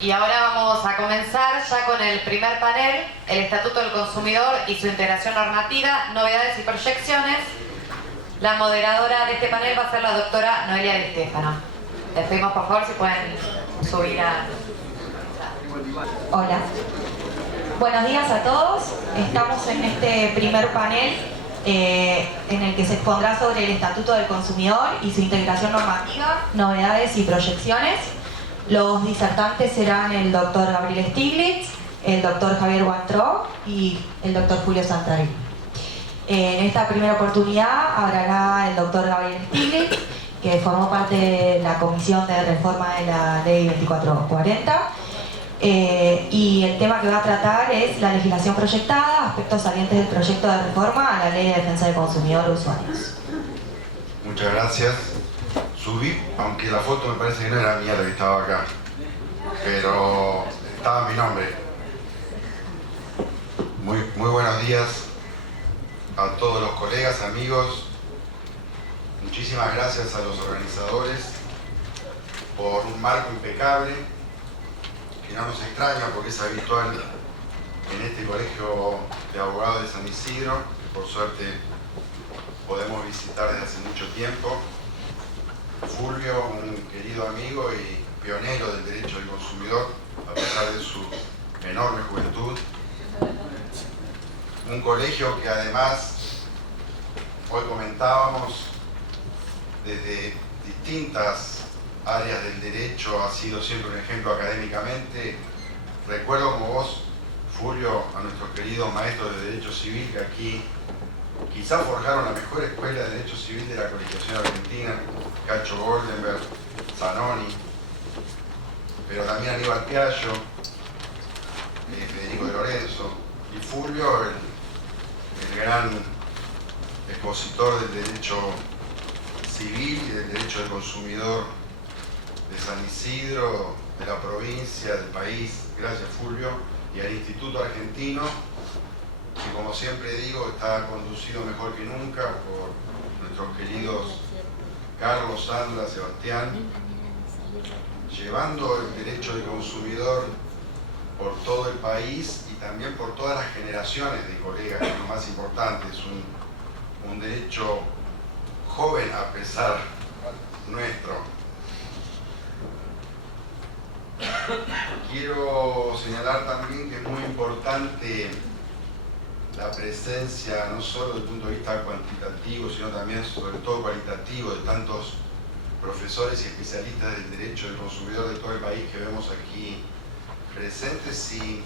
Y ahora vamos a comenzar ya con el primer panel, el Estatuto del Consumidor y su integración normativa, novedades y proyecciones. La moderadora de este panel va a ser la doctora Noelia Di Stefano. Les pedimos por favor si pueden subir a... Hola. Buenos días a todos. Estamos en este primer panel en el que se expondrá sobre el Estatuto del Consumidor y su integración normativa, novedades y proyecciones. Los disertantes serán el doctor Gabriel Stiglitz, el doctor Javier Guantró y el doctor Julio Santarelli. En esta primera oportunidad hablará el doctor Gabriel Stiglitz, que formó parte de la Comisión de Reforma de la Ley 2440. Y el tema que va a tratar es la legislación proyectada, aspectos salientes del proyecto de reforma a la Ley de Defensa del Consumidor de Usuarios. Muchas gracias. Subí, aunque la foto me parece que no era mía la que estaba acá, pero estaba mi nombre. Muy buenos días a todos los colegas, amigos. Muchísimas gracias a los organizadores por un marco impecable, que no nos extraña porque es habitual en este colegio de abogados de San Isidro, que por suerte podemos visitar desde hace mucho tiempo. Fulvio, un querido amigo y pionero del derecho del consumidor, a pesar de su enorme juventud. Un colegio que además, hoy comentábamos, desde distintas áreas del derecho ha sido siempre un ejemplo académicamente. Recuerdo como vos, Fulvio, a nuestros queridos maestros de Derecho Civil que aquí quizás forjaron la mejor escuela de Derecho Civil de la colegiación argentina, Cacho Goldenberg, Zanoni, pero también Aníbal Piaggio, Federico de Lorenzo, y Fulvio, el gran expositor del derecho civil y del derecho del consumidor de San Isidro, de la provincia, del país. Gracias, Fulvio, y al Instituto Argentino, que como siempre digo está conducido mejor que nunca por nuestros queridos Carlos, Sandra, Sebastián, llevando el derecho del consumidor por todo el país y también por todas las generaciones de colegas, que es lo más importante. Es un derecho joven a pesar nuestro. Quiero señalar también que es muy importante la presencia, no solo desde el punto de vista cuantitativo, sino también, sobre todo, cualitativo, de tantos profesores y especialistas del derecho del consumidor de todo el país que vemos aquí presentes. Y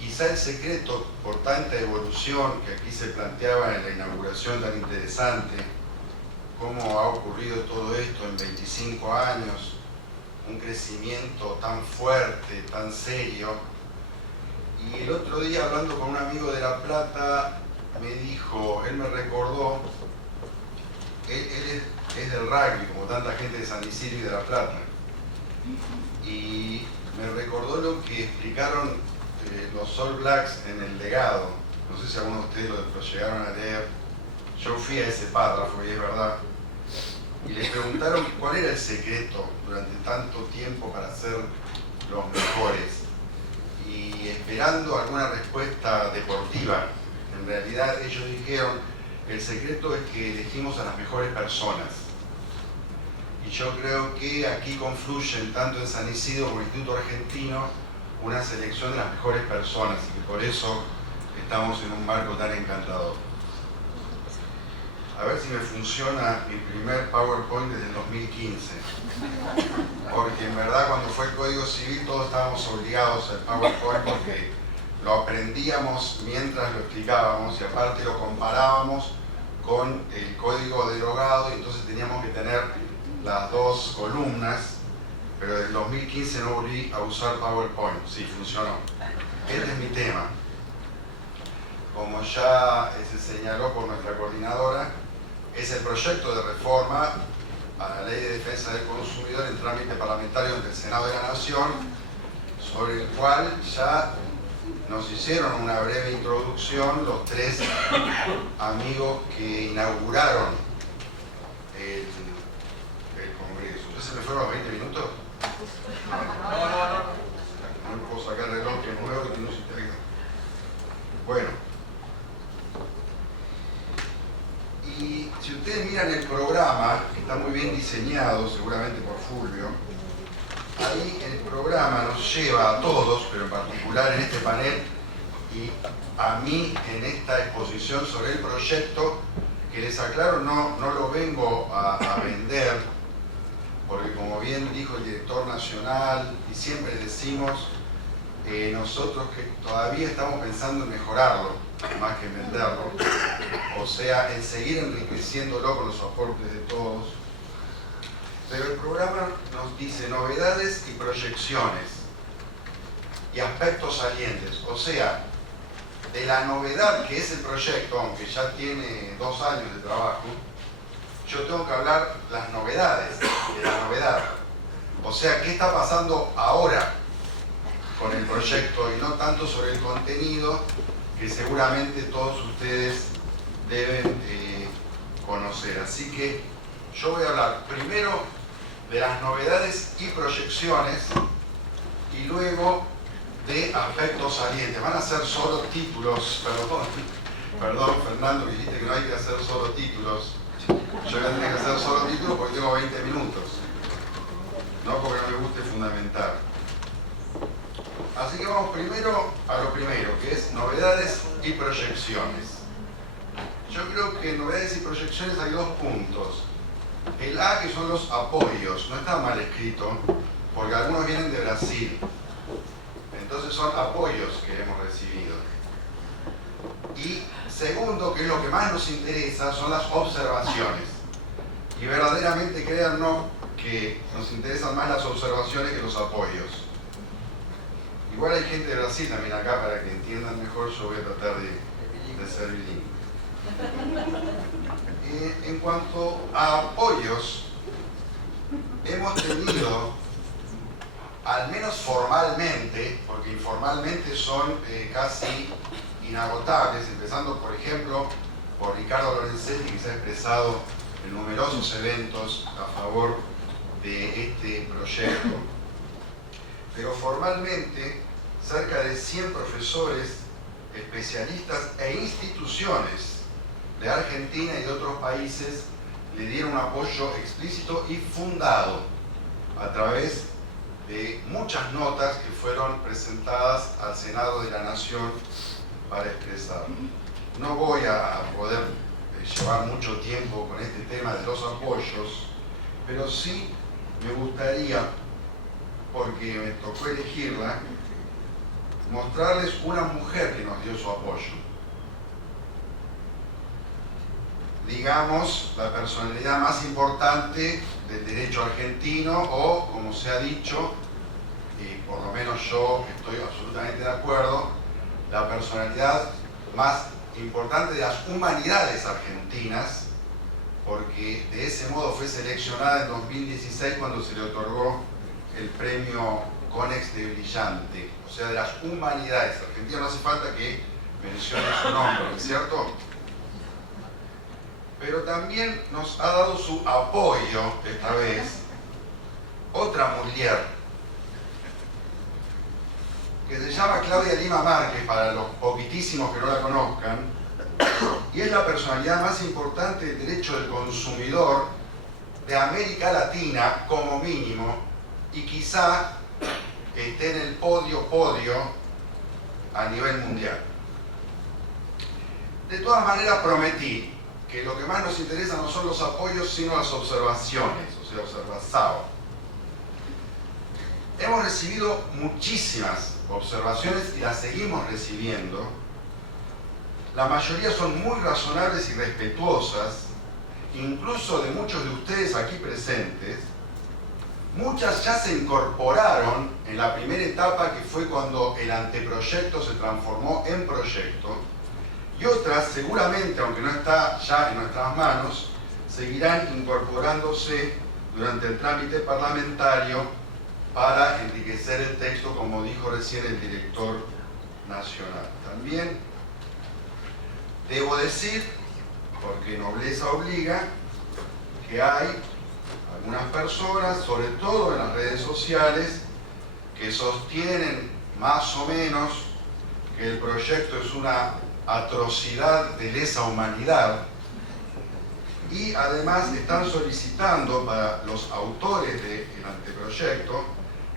quizá el secreto, por tanta evolución que aquí se planteaba en la inauguración tan interesante, cómo ha ocurrido todo esto en 25 años, un crecimiento tan fuerte, tan serio. Y el otro día, hablando con un amigo de La Plata, me dijo, él me recordó, él es del rugby, como tanta gente de San Isidro y de La Plata, y me recordó lo que explicaron los All Blacks en el legado. No sé si algunos de ustedes lo llegaron a leer. Yo fui a ese párrafo y es verdad. Y le preguntaron cuál era el secreto durante tanto tiempo para ser los mejores. Y esperando alguna respuesta deportiva, en realidad ellos dijeron, el secreto es que elegimos a las mejores personas. Y yo creo que aquí confluyen, tanto en San Isidro como en el Instituto Argentino, una selección de las mejores personas, y por eso estamos en un marco tan encantador. A ver si me funciona mi primer PowerPoint desde el 2015. Porque en verdad cuando fue el Código Civil todos estábamos obligados al PowerPoint porque lo aprendíamos mientras lo explicábamos y aparte lo comparábamos con el código derogado y entonces teníamos que tener las dos columnas, pero desde el 2015 no volví a usar PowerPoint. Sí, funcionó. Este es mi tema. Como ya se señaló por nuestra coordinadora, es el proyecto de reforma a la Ley de Defensa del Consumidor en trámite parlamentario ante el Senado de la Nación, sobre el cual ya nos hicieron una breve introducción los tres amigos que inauguraron el Congreso. ¿Ya se me fueron los 20 minutos? No. diseñado seguramente por Fulvio. Ahí el programa nos lleva a todos, pero en particular en este panel y a mí en esta exposición sobre el proyecto, que les aclaro, no lo vengo a vender, porque como bien dijo el director nacional, y siempre decimos, nosotros que todavía estamos pensando en mejorarlo, más que en venderlo, o sea, en seguir enriqueciéndolo con los aportes de todos. Pero el programa nos dice novedades y proyecciones y aspectos salientes, o sea, de la novedad que es el proyecto, aunque ya tiene 2 años de trabajo, yo tengo que hablar las novedades de la novedad. O sea, ¿qué está pasando ahora con el proyecto? Y no tanto sobre el contenido, que seguramente todos ustedes deben conocer. Así que yo voy a hablar primero de las novedades y proyecciones y luego de aspectos salientes. Van a ser solo títulos, perdón Fernando, que dijiste que no hay que hacer solo títulos. Yo voy a tener que hacer solo títulos porque tengo 20 minutos, no porque no me guste fundamentar. Así que vamos primero a lo primero, que es novedades y proyecciones. Yo creo que en novedades y proyecciones hay 2 puntos. El A, que son los apoyos, no está mal escrito, porque algunos vienen de Brasil. Entonces son apoyos que hemos recibido. Y segundo, que es lo que más nos interesa, son las observaciones. Y verdaderamente créannos que nos interesan más las observaciones que los apoyos. Igual hay gente de Brasil también acá, para que entiendan mejor, yo voy a tratar de ser bilingüe. En cuanto a apoyos, hemos tenido, al menos formalmente, porque informalmente son casi inagotables, empezando por ejemplo por Ricardo Lorenzetti, que se ha expresado en numerosos eventos a favor de este proyecto, pero formalmente cerca de 100 profesores, especialistas e instituciones de Argentina y de otros países le dieron un apoyo explícito y fundado a través de muchas notas que fueron presentadas al Senado de la Nación para expresarlo. No voy a poder llevar mucho tiempo con este tema de los apoyos, pero sí me gustaría, porque me tocó elegirla, mostrarles una mujer que nos dio su apoyo. Digamos, la personalidad más importante del derecho argentino, o como se ha dicho, y por lo menos yo estoy absolutamente de acuerdo, la personalidad más importante de las humanidades argentinas, porque de ese modo fue seleccionada en 2016 cuando se le otorgó el premio Conex de Brillante, o sea, de las humanidades argentinas. No hace falta que mencione su nombre, ¿no es cierto? Pero también nos ha dado su apoyo, esta vez, otra mujer, que se llama Claudia Lima Márquez, para los poquitísimos que no la conozcan, y es la personalidad más importante del derecho del consumidor de América Latina, como mínimo, y quizá esté en el podio a nivel mundial. De todas maneras, prometí que lo que más nos interesa no son los apoyos, sino las observaciones, o sea, observazao. Hemos recibido muchísimas observaciones y las seguimos recibiendo. La mayoría son muy razonables y respetuosas, incluso de muchos de ustedes aquí presentes. Muchas ya se incorporaron en la primera etapa, que fue cuando el anteproyecto se transformó en proyecto, y otras seguramente, aunque no está ya en nuestras manos, seguirán incorporándose durante el trámite parlamentario para enriquecer el texto, como dijo recién el director nacional. También debo decir, porque nobleza obliga, que hay algunas personas, sobre todo en las redes sociales, que sostienen más o menos que el proyecto es una atrocidad de lesa humanidad, y y además están solicitando para los autores del anteproyecto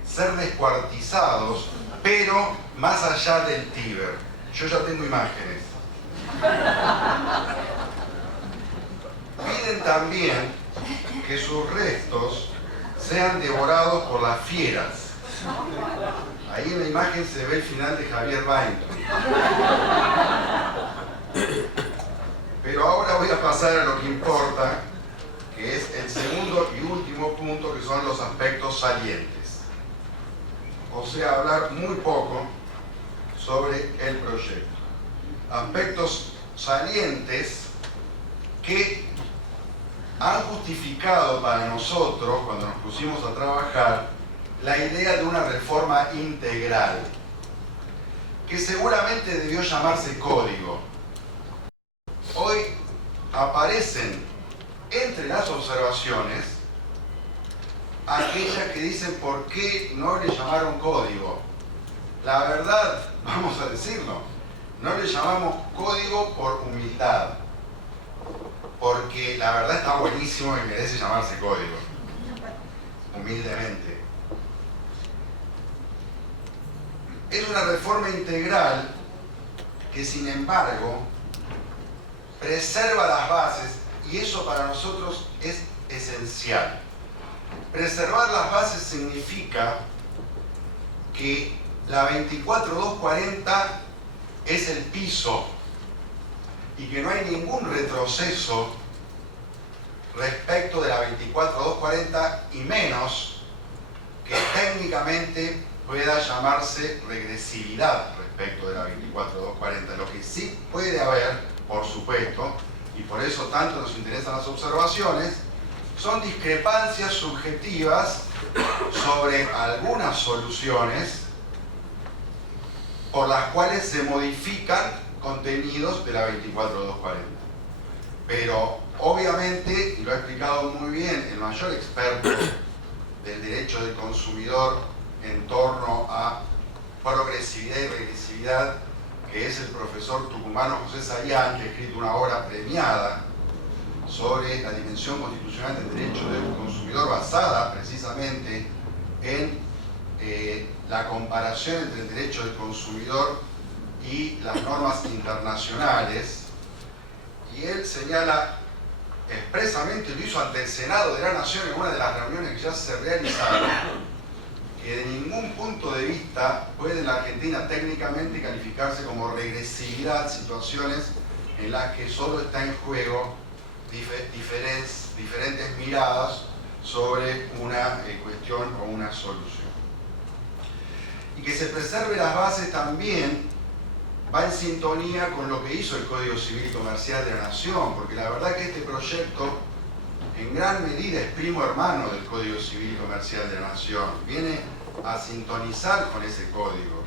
ser descuartizados, pero más allá del Tíber. Yo ya tengo imágenes. Piden también que sus restos sean devorados por las fieras. Ahí en la imagen se ve el final de Javier Weintraub. Pero ahora voy a pasar a lo que importa, que es el segundo y último punto, que son los aspectos salientes. O sea, hablar muy poco sobre el proyecto. Aspectos salientes que han justificado para nosotros, cuando nos pusimos a trabajar, la idea de una reforma integral, que seguramente debió llamarse código. Hoy aparecen entre las observaciones aquellas que dicen por qué no le llamaron código. La verdad, vamos a decirlo, no le llamamos código por humildad, porque la verdad está buenísimo y merece llamarse código, humildemente. Es una reforma integral que, sin embargo, preserva las bases, y eso para nosotros es esencial. Preservar las bases significa que la 24240 es el piso y que no hay ningún retroceso respecto de la 24240, y menos que técnicamente pueda llamarse regresividad respecto de la 24240. Lo que sí puede haber, por supuesto, y por eso tanto nos interesan las observaciones, son discrepancias subjetivas sobre algunas soluciones por las cuales se modifican contenidos de la 24240. Pero obviamente, y lo ha explicado muy bien el mayor experto del derecho del consumidor en torno a progresividad y regresividad, que es el profesor tucumano José Sayán, que ha escrito una obra premiada sobre la dimensión constitucional del derecho del consumidor, basada precisamente en la comparación entre el derecho del consumidor y las normas internacionales. Y él señala expresamente, lo hizo ante el Senado de la Nación en una de las reuniones que ya se realizaron, que de ningún punto de vista puede en la Argentina técnicamente calificarse como regresividad situaciones en las que solo está en juego diferentes miradas sobre una cuestión o una solución. Y que se preserve las bases también va en sintonía con lo que hizo el Código Civil y Comercial de la Nación, porque la verdad que este proyecto en gran medida es primo hermano del Código Civil y Comercial de la Nación, viene a sintonizar con ese código.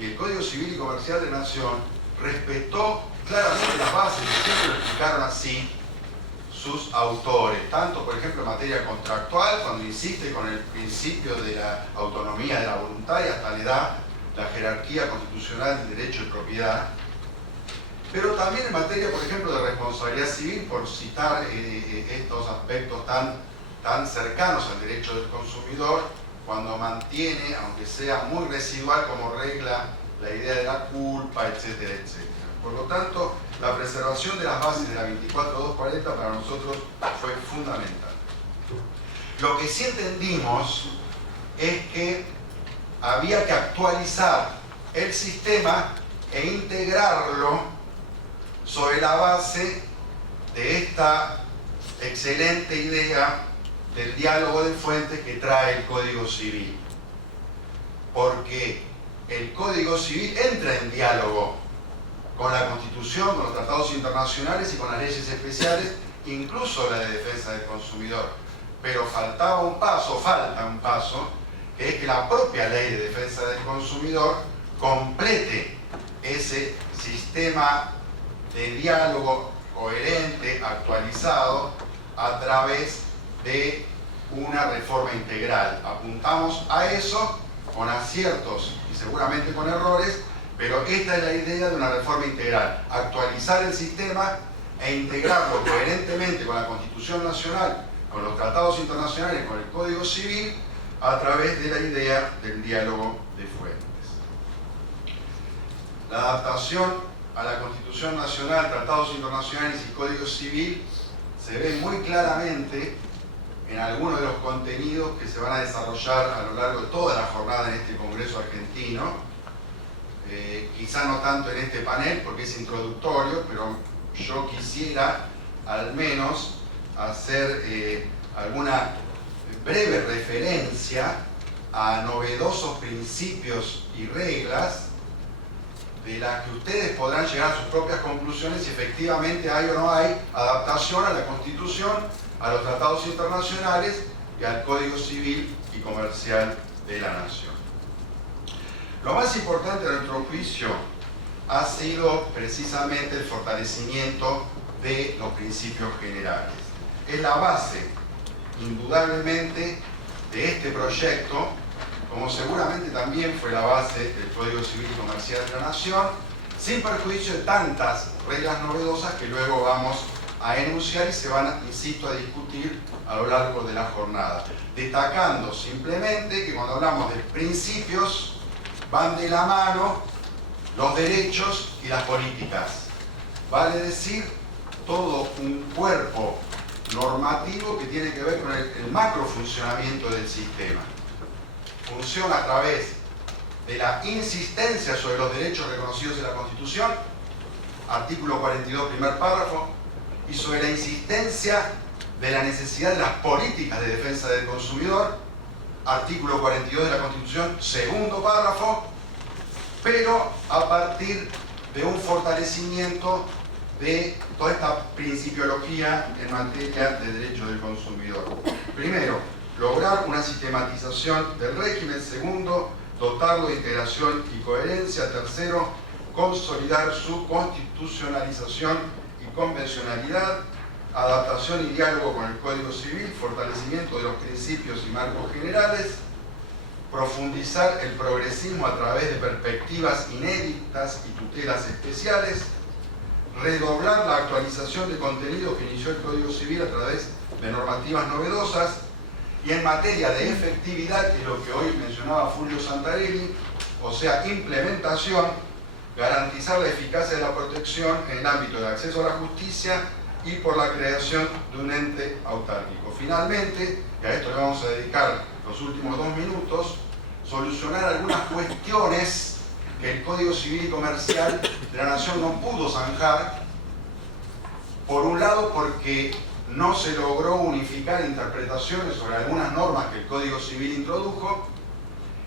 Y el Código Civil y Comercial de la Nación respetó claramente las bases, y siempre lo explicaron así sus autores, tanto por ejemplo en materia contractual, cuando insiste con el principio de la autonomía de la voluntad y hasta le da la jerarquía constitucional del derecho de propiedad, pero también en materia, por ejemplo, de responsabilidad civil, por citar estos aspectos tan cercanos al derecho del consumidor, cuando mantiene, aunque sea muy residual como regla, la idea de la culpa, etcétera, etcétera. Por lo tanto, la preservación de las bases de la 24240 para nosotros fue fundamental. Lo que sí entendimos es que había que actualizar el sistema e integrarlo sobre la base de esta excelente idea del diálogo de fuentes que trae el Código Civil. Porque el Código Civil entra en diálogo con la Constitución, con los tratados internacionales y con las leyes especiales, incluso la de defensa del consumidor. Pero falta un paso, que es que la propia ley de defensa del consumidor complete ese sistema de diálogo coherente, actualizado, a través de una reforma integral. Apuntamos a eso con aciertos y seguramente con errores, pero esta es la idea de una reforma integral: actualizar el sistema e integrarlo coherentemente con la Constitución Nacional, con los tratados internacionales, con el Código Civil, a través de la idea del diálogo de fuentes. La adaptación a la Constitución Nacional, tratados internacionales y Código Civil se ve muy claramente en algunos de los contenidos que se van a desarrollar a lo largo de toda la jornada en este Congreso argentino. Quizá no tanto en este panel porque es introductorio, pero yo quisiera al menos hacer alguna breve referencia a novedosos principios y reglas de las que ustedes podrán llegar a sus propias conclusiones si efectivamente hay o no hay adaptación a la Constitución, a los tratados internacionales y al Código Civil y Comercial de la Nación. Lo más importante de nuestro juicio ha sido precisamente el fortalecimiento de los principios generales. Es la base, indudablemente, de este proyecto, como seguramente también fue la base del Código Civil y Comercial de la Nación, sin perjuicio de tantas reglas novedosas que luego vamos a enunciar y se van, insisto, a discutir a lo largo de la jornada. Destacando simplemente que cuando hablamos de principios, van de la mano los derechos y las políticas. Vale decir, todo un cuerpo normativo que tiene que ver con el macrofuncionamiento del sistema. Funciona a través de la insistencia sobre los derechos reconocidos en la Constitución, artículo 42, primer párrafo, y sobre la insistencia de la necesidad de las políticas de defensa del consumidor, artículo 42 de la Constitución, segundo párrafo, pero a partir de un fortalecimiento de toda esta principiología en materia de derechos del consumidor. Primero, lograr una sistematización del régimen. Segundo, dotarlo de integración y coherencia. Tercero, consolidar su constitucionalización y convencionalidad. Adaptación y diálogo con el Código Civil, fortalecimiento de los principios y marcos generales, profundizar el progresismo a través de perspectivas inéditas y tutelas especiales, redoblar la actualización de contenidos que inició el Código Civil a través de normativas novedosas, y en materia de efectividad, que es lo que hoy mencionaba Fulvio Santarelli, o sea, implementación, garantizar la eficacia de la protección en el ámbito del acceso a la justicia y por la creación de un ente autárquico. Finalmente, y a esto le vamos a dedicar los últimos 2 minutos, solucionar algunas cuestiones que el Código Civil y Comercial de la Nación no pudo zanjar. Por un lado, porque no se logró unificar interpretaciones sobre algunas normas que el Código Civil introdujo,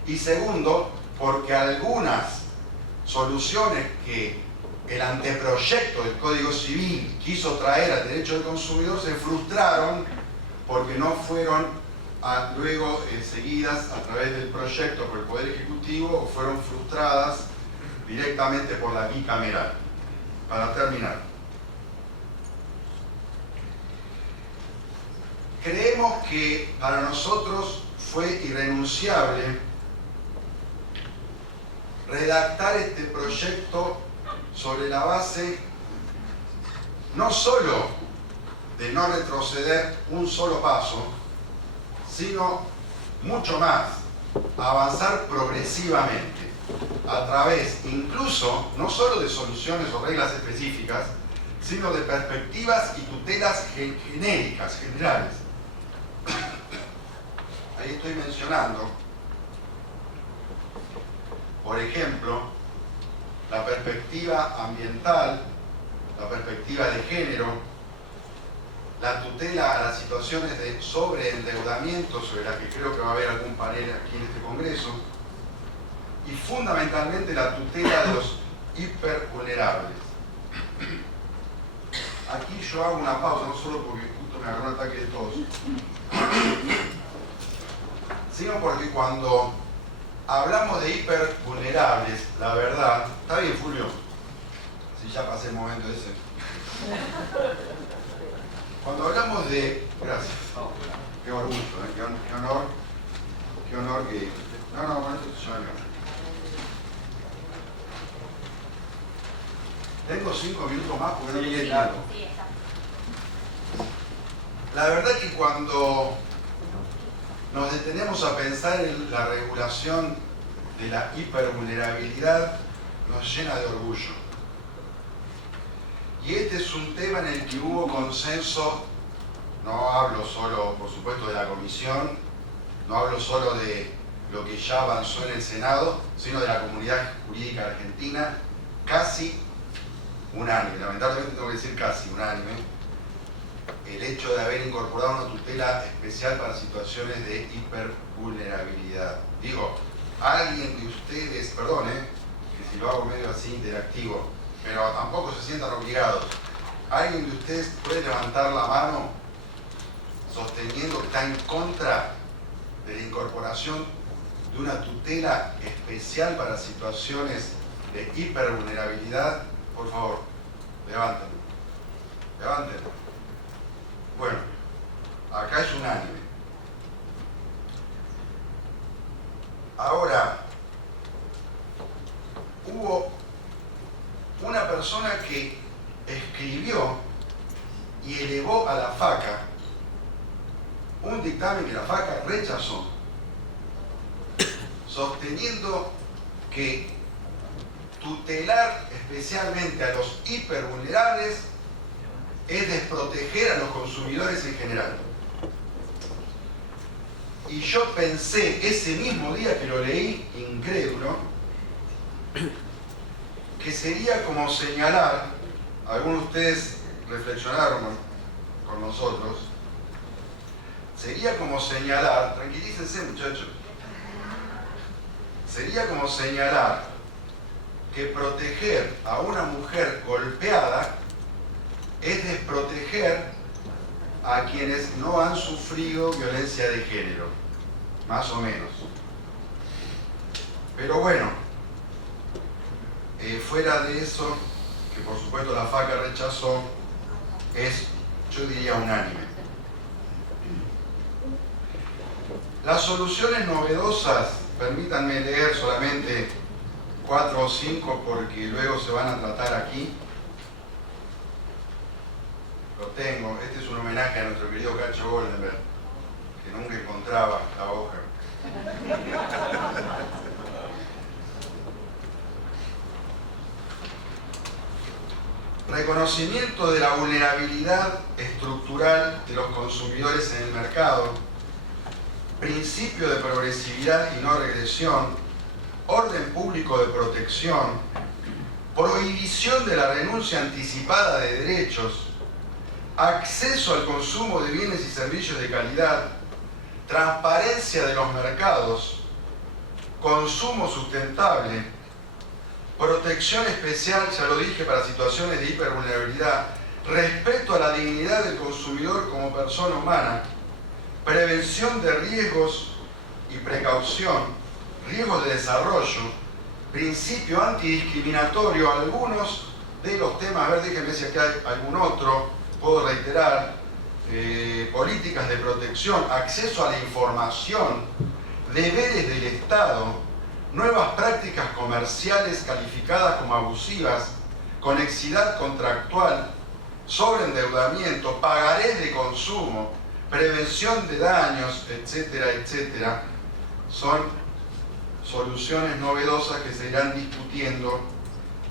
y segundo, porque algunas soluciones que el anteproyecto del Código Civil quiso traer al derecho del consumidor se frustraron porque no fueron luego seguidas a través del proyecto por el Poder Ejecutivo o fueron frustradas directamente por la bicameral. Para terminar, creemos que para nosotros fue irrenunciable redactar este proyecto sobre la base no solo de no retroceder un solo paso, sino mucho más, avanzar progresivamente a través incluso no solo de soluciones o reglas específicas, sino de perspectivas y tutelas genéricas, generales. Ahí estoy mencionando, por ejemplo, la perspectiva ambiental, la perspectiva de género, la tutela a las situaciones de sobreendeudamiento, sobre las que creo que va a haber algún panel aquí en este Congreso, y fundamentalmente la tutela de los hipervulnerables. Aquí yo hago una pausa, no solo porque justo me agarró un ataque de tos, sino porque cuando hablamos de hipervulnerables, la verdad, ¿está bien, Fulvio? Si ya pasé el momento ese. Cuando hablamos de... Gracias. Qué orgullo, qué honor que... No, con esto ya no. Tengo 5 minutos más porque no quiere tiempo. La verdad que cuando nos detenemos a pensar en la regulación de la hipervulnerabilidad, nos llena de orgullo. Y este es un tema en el que hubo consenso. No hablo solo, por supuesto, de la Comisión, no hablo solo de lo que ya avanzó en el Senado, sino de la comunidad jurídica argentina, casi unánime, lamentablemente tengo que decir casi unánime, el hecho de haber incorporado una tutela especial para situaciones de hipervulnerabilidad. Digo, alguien de ustedes, perdón, que si lo hago medio así interactivo, pero tampoco se sientan obligados, ¿alguien de ustedes puede levantar la mano sosteniendo que está en contra de la incorporación de una tutela especial para situaciones de hipervulnerabilidad? Por favor, levántenlo. Levántenlo. Bueno, acá es unánime. Ahora, hubo una persona que escribió y elevó a la FACA un dictamen que la FACA rechazó, sosteniendo que tutelar especialmente a los hipervulnerables es desproteger a los consumidores en general. Y yo pensé ese mismo día que lo leí, incrédulo, que sería como señalar, algunos de ustedes reflexionaron con nosotros, sería como señalar, tranquilícense muchachos, sería como señalar que proteger a una mujer golpeada es desproteger a quienes no han sufrido violencia de género, más o menos. Pero bueno, fuera de eso, que por supuesto la FACA rechazó, es, yo diría, unánime. Las soluciones novedosas, permítanme leer solamente 4 o 5 porque luego se van a tratar aquí. Lo tengo, este es un homenaje a nuestro querido Cacho Goldenberg, que nunca encontraba la hoja. Reconocimiento de la vulnerabilidad estructural de los consumidores en el mercado, principio de progresividad y no regresión, orden público de protección, prohibición de la renuncia anticipada de derechos, acceso al consumo de bienes y servicios de calidad, transparencia de los mercados, consumo sustentable, protección especial, ya lo dije, para situaciones de hipervulnerabilidad, respeto a la dignidad del consumidor como persona humana, prevención de riesgos y precaución, riesgos de desarrollo, principio antidiscriminatorio, algunos de los temas, a ver, déjenme si acá hay algún otro, puedo reiterar, políticas de protección, acceso a la información, deberes del Estado, nuevas prácticas comerciales calificadas como abusivas, conexidad contractual, sobreendeudamiento, pagarés de consumo, prevención de daños, etcétera, etcétera, son soluciones novedosas que se irán discutiendo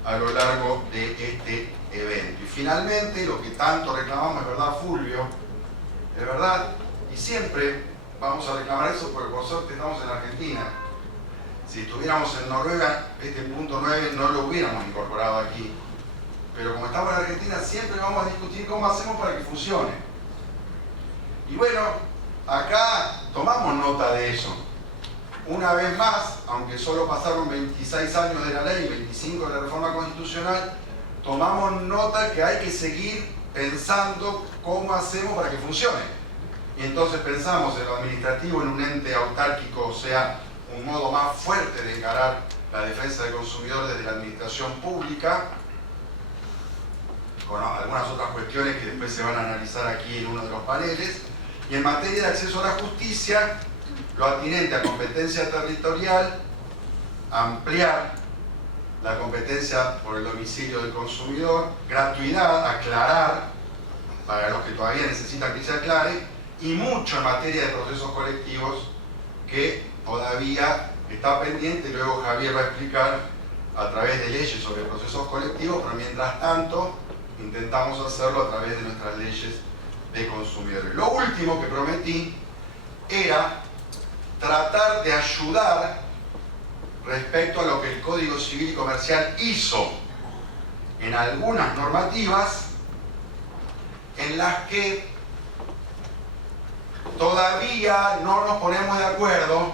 a lo largo de este evento. Y finalmente, lo que tanto reclamamos, es verdad, Fulvio, es verdad, y siempre vamos a reclamar eso porque por suerte estamos en Argentina. Si estuviéramos en Noruega, este punto 9 no lo hubiéramos incorporado aquí. Pero como estamos en Argentina, siempre vamos a discutir cómo hacemos para que funcione. Y bueno, acá tomamos nota de eso. Una vez más, aunque solo pasaron 26 años de la ley y 25 de la reforma constitucional, tomamos nota que hay que seguir pensando cómo hacemos para que funcione. Y entonces pensamos en lo administrativo, en un ente autárquico, o sea, un modo más fuerte de encarar la defensa del consumidor desde la administración pública, con algunas otras cuestiones que después se van a analizar aquí en uno de los paneles. Y en materia de acceso a la justicia, lo atinente a competencia territorial, ampliar la competencia por el domicilio del consumidor, gratuidad, aclarar para los que todavía necesitan que se aclare, y mucho en materia de procesos colectivos que todavía está pendiente. Luego Javier va a explicar a través de leyes sobre procesos colectivos, pero mientras tanto intentamos hacerlo a través de nuestras leyes de consumidores. Lo último que prometí era tratar de ayudar respecto a lo que el Código Civil y Comercial hizo en algunas normativas en las que todavía no nos ponemos de acuerdo.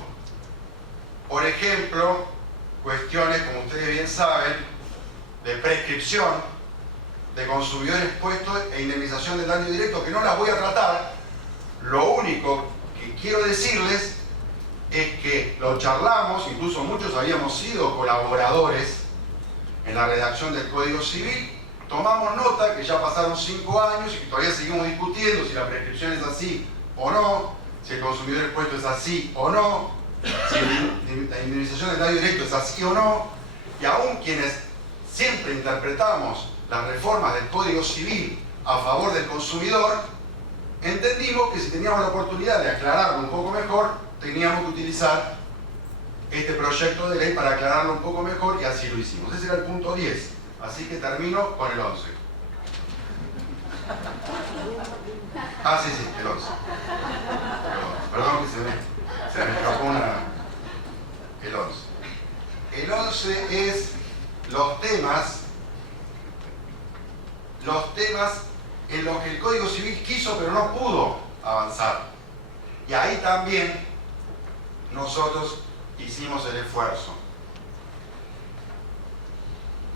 Por ejemplo, cuestiones, como ustedes bien saben, de prescripción de consumidores expuestos e indemnización de daño directo, que no las voy a tratar. Lo único que quiero decirles es que lo charlamos, incluso muchos habíamos sido colaboradores en la redacción del Código Civil. Tomamos nota que ya pasaron 5 años y que todavía seguimos discutiendo si la prescripción es así o no, si el consumidor expuesto es así o no, si la indemnización del daño directo es así o no. Y aún quienes siempre interpretamos las reformas del Código Civil a favor del consumidor, entendimos que si teníamos la oportunidad de aclararlo un poco mejor, teníamos que utilizar este proyecto de ley para aclararlo un poco mejor, y así lo hicimos. Ese era el punto 10. Así que termino con el 11. Ah, sí, el 11. Perdón que se me escapó el 11. El 11 es los temas en los que el Código Civil quiso pero no pudo avanzar. Y ahí también nosotros hicimos el esfuerzo.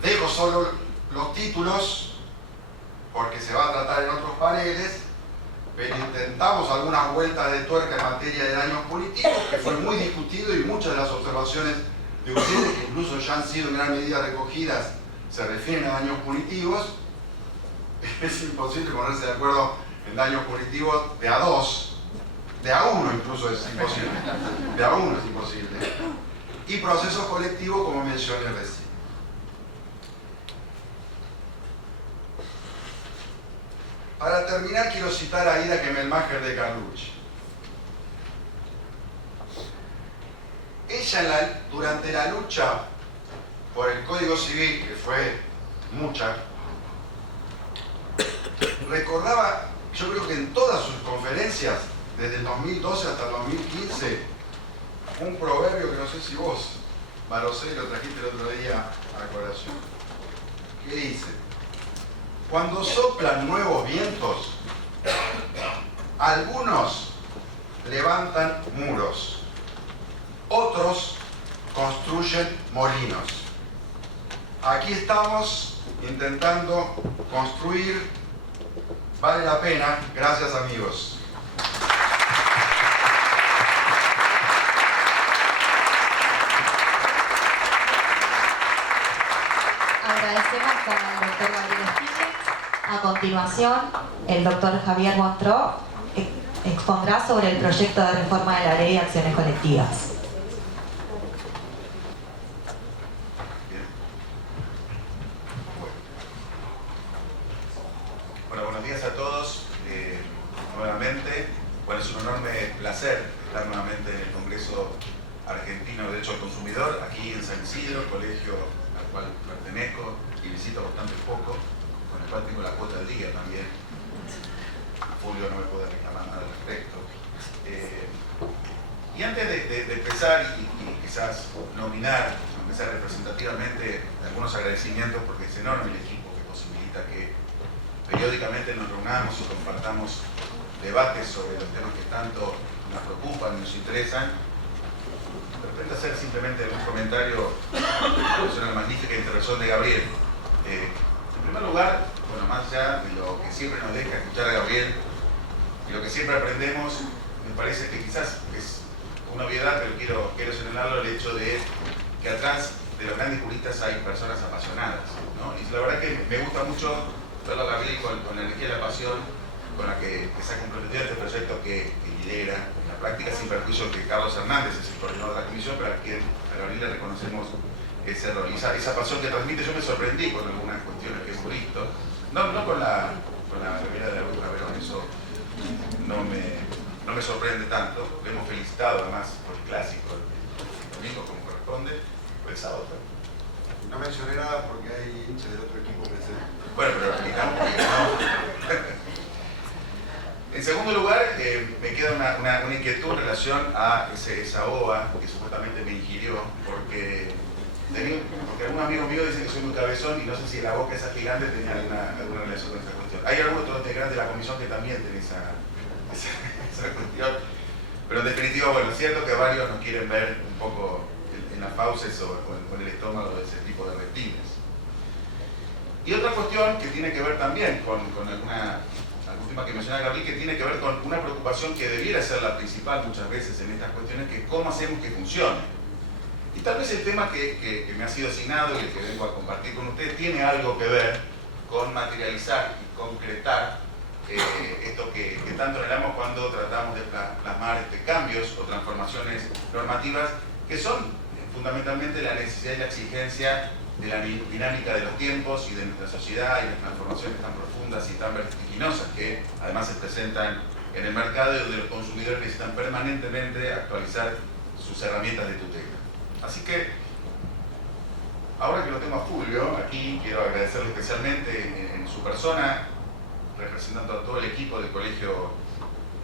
Dejo solo los títulos porque se va a tratar en otros paneles, pero intentamos algunas vueltas de tuerca en materia de daños punitivos, que fue muy discutido, y muchas de las observaciones de ustedes, que incluso ya han sido en gran medida recogidas, se refieren a daños punitivos. Es imposible ponerse de acuerdo en daños punitivos de a dos, de a uno incluso es imposible, de a uno es imposible. Y procesos colectivos, como mencioné recién. Para terminar, quiero citar a Ida Kemmelmacher de Carlucci. Ella, durante la lucha por el Código Civil, que fue mucha, recordaba, yo creo que en todas sus conferencias, desde el 2012 hasta el 2015, un proverbio que no sé si vos, Marocé, lo trajiste el otro día a colación, que dice: cuando soplan nuevos vientos, algunos levantan muros, otros construyen molinos. Aquí estamos intentando construir. Vale la pena. Gracias, amigos. Agradecemos al doctor Gabriel Stiglitz. A continuación, el doctor Javier Montró expondrá sobre el proyecto de reforma de la Ley de Acciones Colectivas. Bueno, buenos días a todos. Nuevamente, bueno, es un enorme placer estar nuevamente en el Congreso Argentino de Derecho al Consumidor, aquí en San Isidro, colegio al cual pertenezco y visito bastante poco, con el cual tengo la cuota del día también. Julio no me puede reclamar nada al respecto. Y antes de empezar y quizás nominar, empezar representativamente, algunos agradecimientos, porque es enorme el equipo que posibilita que periódicamente nos reunamos y compartamos debates sobre los temas que tanto nos preocupan y nos interesan. Pretendo hacer simplemente algún comentario sobre la magnífica intervención de Gabriel. En primer lugar, bueno, más allá de lo que siempre nos deja escuchar a Gabriel y lo que siempre aprendemos, me parece que quizás es una obviedad, pero quiero señalarlo, el hecho de que atrás de los grandes juristas hay personas apasionadas, ¿no? Y la verdad que me gusta mucho verlo a Gabriel con la energía y la pasión con la que se ha comprometido este proyecto que lidera en la práctica, sin perjuicio que Carlos Hernández es el coordinador de la comisión, pero a quien a Gabriel le reconocemos ese rol. Esa pasión que transmite. Yo me sorprendí con algunas cuestiones que hemos visto, no con la con la remera de la Bruja Verón, eso no me sorprende tanto. Le hemos felicitado además por el clásico, el domingo como corresponde, o el sábado. No mencioné nada porque hay hinchas de otro equipo presente. Bueno, pero explicamos porque no. En segundo lugar, me queda una inquietud en relación a esa ova que supuestamente me ingirió, porque algún amigo mío dice que soy muy cabezón y no sé si la boca esa gigante tenía alguna relación con esa cuestión. Hay algunos otros integrantes de la comisión que también tienen esa cuestión, pero en definitiva, bueno, es cierto que varios nos quieren ver un poco en las fauces o con el estómago de ese tipo de reptiles. Y otra cuestión que tiene que ver también con la última que mencionaba Gabriel, que tiene que ver con una preocupación que debiera ser la principal muchas veces en estas cuestiones, que es cómo hacemos que funcione. Y tal vez el tema que me ha sido asignado y el que vengo a compartir con ustedes tiene algo que ver con materializar y concretar esto que tanto anhelamos cuando tratamos de plasmar cambios o transformaciones normativas que son fundamentalmente la necesidad y la exigencia de la dinámica de los tiempos y de nuestra sociedad y las transformaciones tan profundas y tan vertiginosas que además se presentan en el mercado y donde los consumidores necesitan permanentemente actualizar sus herramientas de tutela. Así que, ahora que lo tengo a Fulvio, aquí quiero agradecerle especialmente en su persona, representando a todo el equipo del Colegio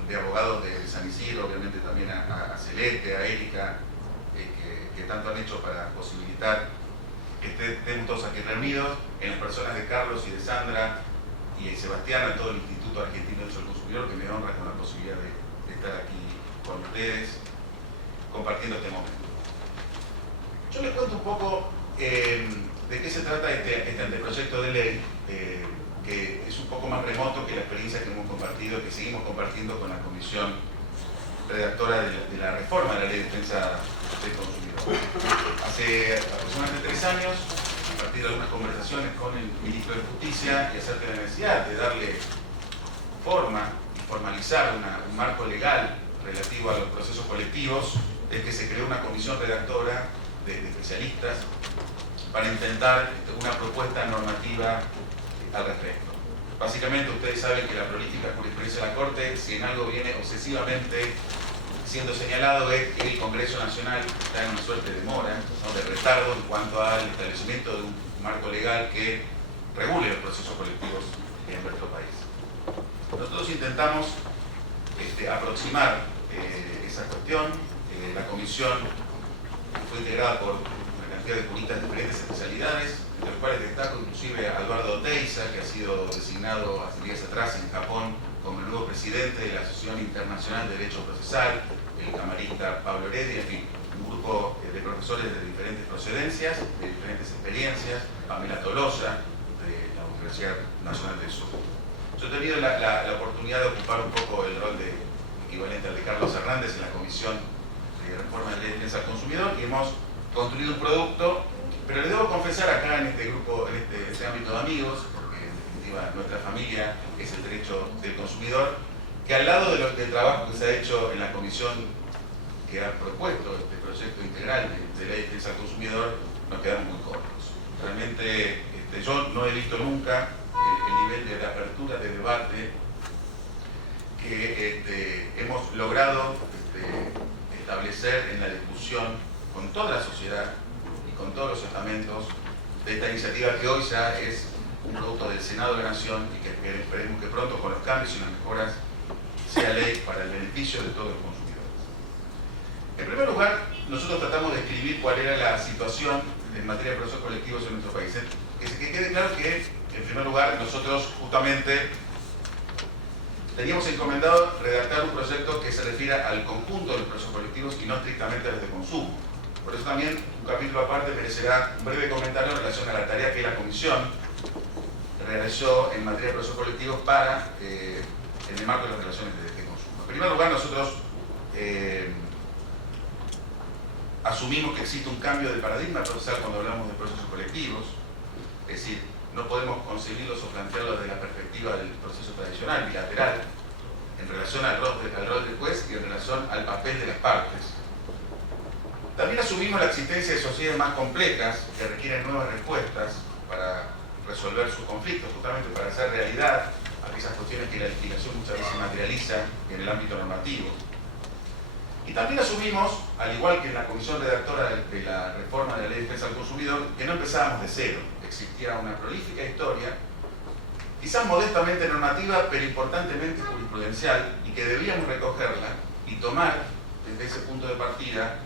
de Abogados de San Isidro, obviamente también a Celeste, a Erika, que tanto han hecho para posibilitar que estemos todos aquí reunidos, en las personas de Carlos y de Sandra y de Sebastián, a todo el Instituto Argentino del Consumidor, que me honra con la posibilidad de estar aquí con ustedes compartiendo este momento. Yo les cuento un poco de qué se trata este anteproyecto de ley, que es un poco más remoto que la experiencia que hemos compartido, que seguimos compartiendo con la comisión redactora de la reforma de la Ley de Defensa del Consumidor. Hace aproximadamente 3 años, a partir de algunas conversaciones con el ministro de Justicia y acerca de la necesidad de darle forma y formalizar un marco legal relativo a los procesos colectivos, es que se creó una comisión redactora de especialistas para intentar una propuesta normativa al respecto. Básicamente ustedes saben que la prolífica jurisprudencia de la Corte, si en algo viene obsesivamente siendo señalado, es que el Congreso Nacional está en una suerte de demora, de retardo en cuanto al establecimiento de un marco legal que regule los procesos colectivos en nuestro país. Nosotros intentamos aproximar esa cuestión. La comisión fue integrada por una cantidad de juristas de diferentes especialidades, entre los cuales destaco inclusive a Eduardo Teiza, que ha sido designado hace días atrás en Japón como el nuevo presidente de la Asociación Internacional de Derecho Procesal, el camarista Pablo Heredia, en fin, un grupo de profesores de diferentes procedencias, de diferentes experiencias, Pamela Tolosa, de la Universidad Nacional del Sur. Yo he tenido la oportunidad de ocupar un poco el rol equivalente al de Carlos Hernández en la Comisión de Reforma de la Ley de Defensa del Consumidor y hemos construido un producto, pero les debo confesar acá en este grupo, en este ámbito de amigos, porque en definitiva nuestra familia es el derecho del consumidor, que al lado del trabajo que se ha hecho en la comisión que ha propuesto este proyecto integral de Ley de Defensa del Consumidor, nos quedamos muy cortos. Realmente yo no he visto nunca el nivel de apertura de debate que hemos logrado establecer en la discusión con toda la sociedad y con todos los estamentos de esta iniciativa que hoy ya es un producto del Senado de la Nación y que esperemos que pronto con los cambios y las mejoras sea ley para el beneficio de todos los consumidores. En primer lugar, nosotros tratamos de describir cuál era la situación en materia de procesos colectivos en nuestro país. Que quede claro que, en primer lugar, nosotros justamente teníamos encomendado redactar un proyecto que se refiera al conjunto de los procesos colectivos y no estrictamente a los de consumo. Por eso también un capítulo aparte merecerá un breve comentario en relación a la tarea que la Comisión realizó en materia de procesos colectivos para en el marco de las relaciones de consumo. En primer lugar, nosotros asumimos que existe un cambio de paradigma procesal cuando hablamos de procesos colectivos, es decir, no podemos concebirlos o plantearlos desde la perspectiva del proceso tradicional, bilateral, en relación al rol del juez y en relación al papel de las partes. También asumimos la existencia de sociedades más complejas que requieren nuevas respuestas para resolver sus conflictos, justamente para hacer realidad aquellas cuestiones que la legislación muchas veces materializa en el ámbito normativo. Y también asumimos, al igual que en la comisión redactora de la reforma de la Ley de Defensa del Consumidor, que no empezábamos de cero. Existía una prolífica historia, quizás modestamente normativa, pero importantemente jurisprudencial, y que debíamos recogerla y tomar desde ese punto de partida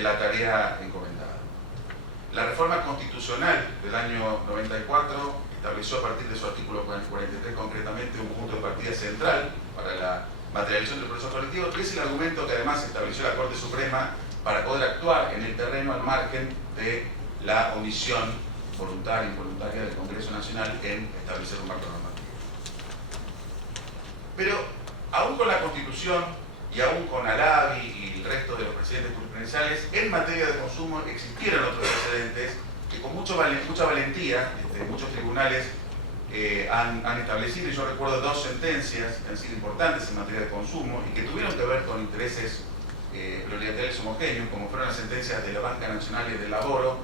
la tarea encomendada. La reforma constitucional del año 94 estableció a partir de su artículo 43 concretamente un punto de partida central para la materialización del proceso colectivo, que es el argumento que además estableció la Corte Suprema para poder actuar en el terreno al margen de la omisión voluntaria e involuntaria del Congreso Nacional en establecer un marco normativo. Pero aún con la Constitución y aún con Alavi y el resto de los precedentes jurisprudenciales, en materia de consumo existieron otros precedentes que con mucha valentía muchos tribunales han establecido, y yo recuerdo dos sentencias que han sido importantes en materia de consumo y que tuvieron que ver con intereses plurilaterales homogéneos, como fueron las sentencias de la Banca Nacional y del Laboro,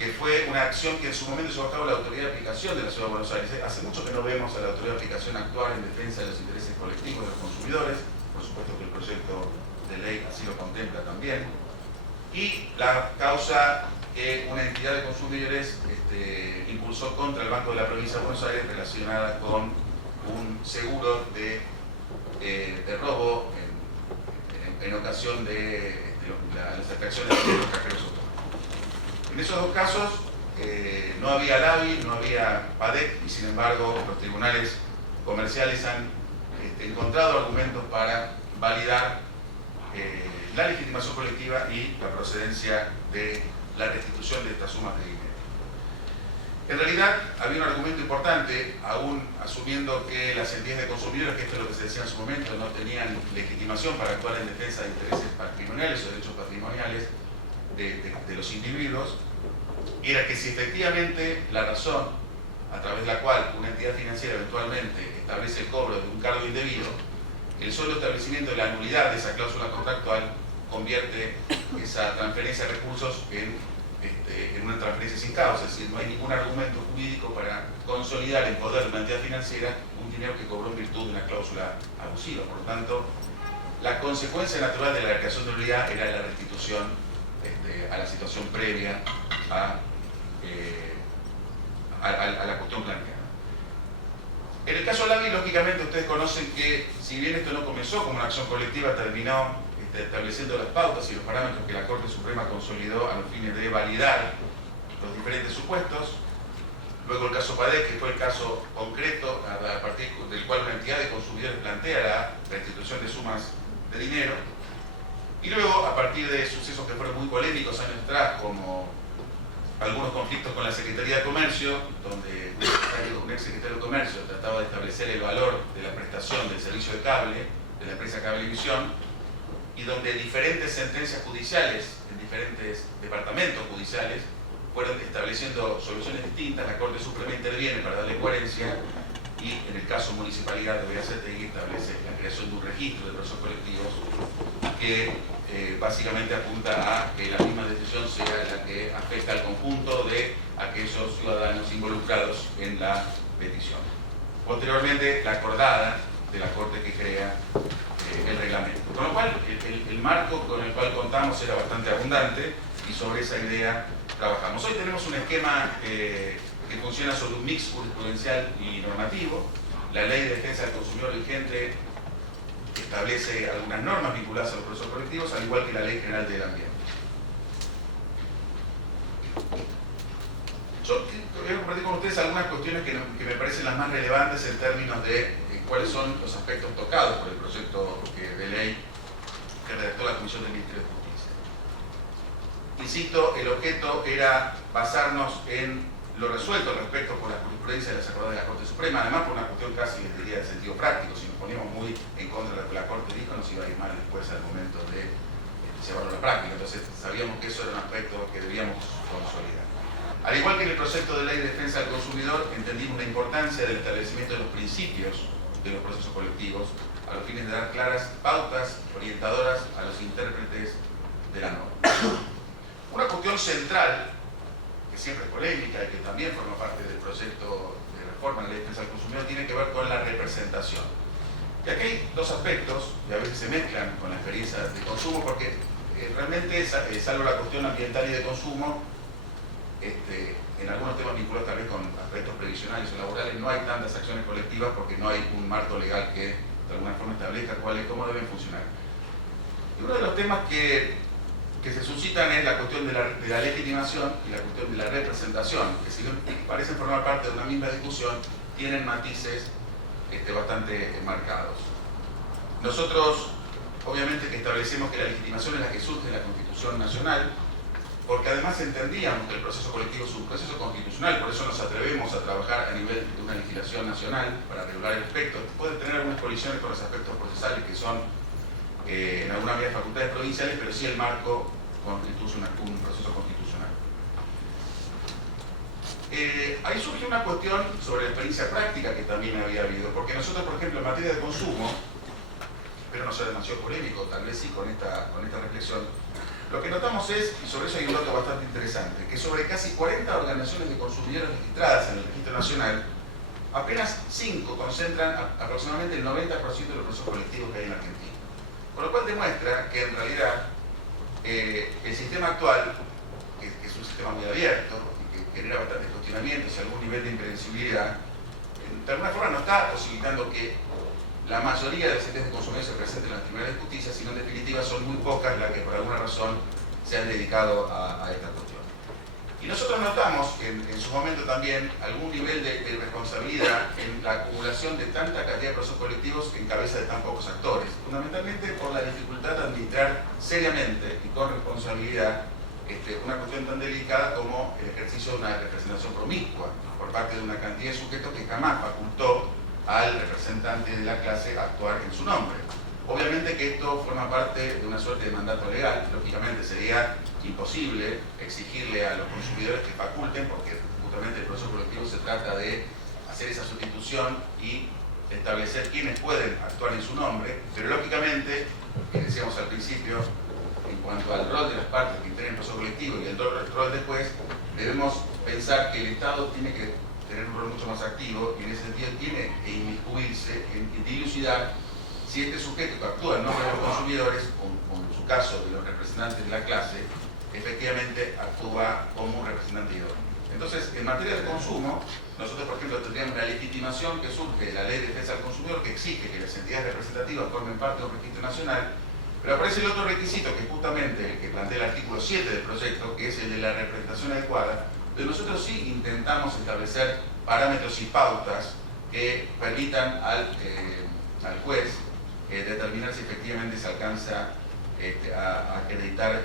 que fue una acción que en su momento llevó a cabo la Autoridad de Aplicación de la Ciudad de Buenos Aires. Hace mucho que no vemos a la Autoridad de Aplicación actuar en defensa de los intereses colectivos de los consumidores, por supuesto que el proyecto de ley así lo contempla también, y la causa que una entidad de consumidores impulsó contra el Banco de la Provincia de Buenos Aires relacionada con un seguro de robo en ocasión de las atracciones de los cajeros automáticos. En esos dos casos no había LABI, no había PADEC, y sin embargo los tribunales comerciales han encontrado argumentos para validar la legitimación colectiva y la procedencia de la restitución de estas sumas de dinero. En realidad había un argumento importante, aún asumiendo que las entidades de consumidores, que esto es lo que se decía en su momento, no tenían legitimación para actuar en defensa de intereses patrimoniales o derechos patrimoniales de los individuos, era que si efectivamente la razón a través de la cual una entidad financiera eventualmente establece el cobro de un cargo indebido, el solo establecimiento de la nulidad de esa cláusula contractual convierte esa transferencia de recursos en una transferencia sin causa, es decir, no hay ningún argumento jurídico para consolidar en poder de una entidad financiera un dinero que cobró en virtud de una cláusula abusiva. Por lo tanto, la consecuencia natural de la declaración de nulidad era la restitución a la situación previa a la cuestión planteada. En el caso de LABI, lógicamente ustedes conocen que si bien esto no comenzó como una acción colectiva, terminó estableciendo las pautas y los parámetros que la Corte Suprema consolidó a los fines de validar los diferentes supuestos. Luego el caso PADEC, que fue el caso concreto a partir del cual una entidad de consumidores plantea la restitución de sumas de dinero. Y luego, a partir de sucesos que fueron muy polémicos años atrás, como algunos conflictos con la Secretaría de Comercio, donde un ex secretario de Comercio trataba de establecer el valor de la prestación del servicio de cable de la empresa Cablevisión, y donde diferentes sentencias judiciales en diferentes departamentos judiciales fueron estableciendo soluciones distintas. La Corte Suprema interviene para darle coherencia y en el caso Municipalidad de Verazategui establece la creación de un registro de procesos colectivos que básicamente apunta a que la misma decisión sea la que afecta al conjunto de aquellos ciudadanos involucrados en la petición. Posteriormente, la acordada de la Corte que crea el reglamento. Con lo cual, el marco con el cual contamos era bastante abundante y sobre esa idea trabajamos. Hoy tenemos un esquema que funciona sobre un mix jurisprudencial y normativo. La Ley de Defensa del Consumidor vigente establece algunas normas vinculadas a los procesos colectivos, al igual que la Ley General del Ambiente. Yo voy a compartir con ustedes algunas cuestiones que me parecen las más relevantes en términos de cuáles son los aspectos tocados por el proyecto de ley que redactó la Comisión del Ministerio de Justicia. Insisto, el objeto era basarnos en lo resuelto respecto por la jurisprudencia de las acordadas de la Corte Suprema, además por una cuestión casi, les diría, de sentido práctico. Si nos poníamos muy en contra de lo que la Corte dijo, nos iba a ir mal después al momento de llevarlo a la práctica. Entonces sabíamos que eso era un aspecto que debíamos consolidar. Al igual que en el proyecto de ley de defensa del consumidor, entendimos la importancia del establecimiento de los principios de los procesos colectivos a los fines de dar claras pautas orientadoras a los intérpretes de la norma. Una cuestión central que siempre es polémica y que también forma parte del proyecto de reforma de la ley de defensa del consumidor, tiene que ver con la representación. Y aquí hay dos aspectos que a veces se mezclan con la experiencia de consumo, porque realmente, salvo la cuestión ambiental y de consumo, en algunos temas vinculados tal vez con aspectos previsionales o laborales, no hay tantas acciones colectivas porque no hay un marco legal que de alguna forma establezca cómo deben funcionar. Y uno de los temas que se suscitan es la cuestión de la legitimación y la cuestión de la representación, que si bien parecen formar parte de una misma discusión, tienen matices bastante marcados. Nosotros, obviamente, que establecemos que la legitimación es la que surge de la Constitución Nacional, porque además entendíamos que el proceso colectivo es un proceso constitucional, por eso nos atrevemos a trabajar a nivel de una legislación nacional para regular el aspecto. Puede tener algunas colisiones con los aspectos procesales que son en alguna medida facultades provinciales, pero sí el marco constituye un proceso constitucional. Ahí surge una cuestión sobre la experiencia práctica que también había habido, porque nosotros, por ejemplo, en materia de consumo, pero no sea demasiado polémico, tal vez sí con esta reflexión, lo que notamos es, y sobre eso hay un dato bastante interesante, que sobre casi 40 organizaciones de consumidores registradas en el Registro Nacional, apenas 5 concentran aproximadamente el 90% de los procesos colectivos que hay en Argentina. Con lo cual demuestra que en realidad el sistema actual, que es un sistema muy abierto y que genera bastantes cuestionamientos y algún nivel de imprevisibilidad, de alguna forma no está posibilitando que la mayoría de los entes de consumidores se presenten en las tribunales de justicia, sino en definitiva son muy pocas las que por alguna razón se han dedicado a esta cuestión. Y nosotros notamos en su momento también algún nivel de responsabilidad en la acumulación de tanta cantidad de procesos colectivos en cabeza de tan pocos actores, fundamentalmente por la dificultad de administrar seriamente y con responsabilidad una cuestión tan delicada como el ejercicio de una representación promiscua por parte de una cantidad de sujetos que jamás facultó al representante de la clase a actuar en su nombre. Obviamente que esto forma parte de una suerte de mandato legal, lógicamente sería imposible exigirle a los consumidores que faculten, porque justamente el proceso colectivo se trata de hacer esa sustitución y establecer quiénes pueden actuar en su nombre, pero lógicamente, que decíamos al principio, en cuanto al rol de las partes que integran el proceso colectivo y el rol después, debemos pensar que el Estado tiene que tener un rol mucho más activo y en ese sentido tiene que inmiscuirse en dilucidar si este sujeto que actúa en nombre de los consumidores, como en su caso de los representantes de la clase, efectivamente actúa como un representante idóneo. Entonces, en materia de consumo, nosotros, por ejemplo, tendríamos una legitimación que surge de la Ley de Defensa del Consumidor que exige que las entidades representativas formen parte de un registro nacional, pero aparece el otro requisito, que es justamente el que plantea el artículo 7 del proyecto, que es el de la representación adecuada, donde nosotros sí intentamos establecer parámetros y pautas que permitan al juez determinar si efectivamente se alcanza a acreditar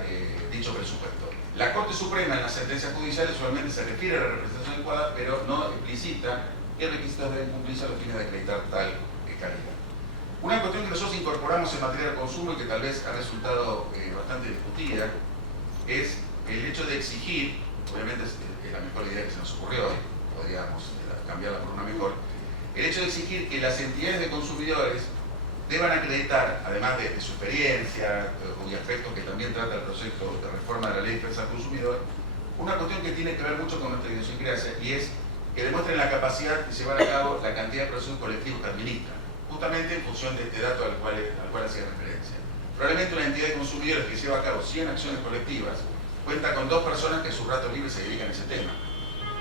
dicho presupuesto. La Corte Suprema en las sentencias judiciales solamente se refiere a la representación adecuada, pero no explicita qué requisitos deben cumplirse a los fines de acreditar tal calidad. Una cuestión que nosotros incorporamos en materia de consumo y que tal vez ha resultado bastante discutida es el hecho de exigir, obviamente es la mejor idea que se nos ocurrió, podríamos cambiarla por una mejor, el hecho de exigir que las entidades de consumidores deban acreditar, además de su experiencia y aspectos que también trata el proyecto de reforma de la Ley de Defensa del Consumidor, una cuestión que tiene que ver mucho con nuestra idiosincrasia y es que demuestren la capacidad de llevar a cabo la cantidad de procesos colectivos que administran, justamente en función de este dato al cual hacía referencia. Probablemente una entidad de consumidores que lleva a cabo 100 acciones colectivas cuenta con 2 personas que en su rato libre se dedican a ese tema.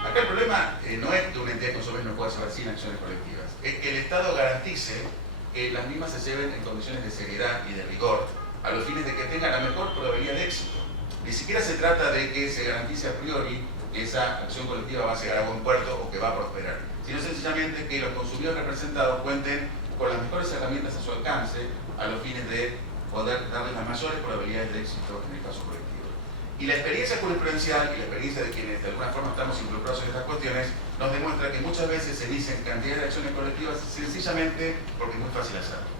Acá el problema no es que una entidad de consumidores no pueda llevar 100 acciones colectivas, es que el Estado garantice que las mismas se lleven en condiciones de seriedad y de rigor a los fines de que tengan la mejor probabilidad de éxito. Ni siquiera se trata de que se garantice a priori que esa acción colectiva va a llegar a buen puerto o que va a prosperar, sino sencillamente que los consumidores representados cuenten con las mejores herramientas a su alcance a los fines de poder darles las mayores probabilidades de éxito en el caso colectivo. Y la experiencia jurisprudencial y la experiencia de quienes de alguna forma estamos involucrados en estas cuestiones nos demuestra que muchas veces se inician cantidad de acciones colectivas sencillamente porque es muy fácil hacerlo.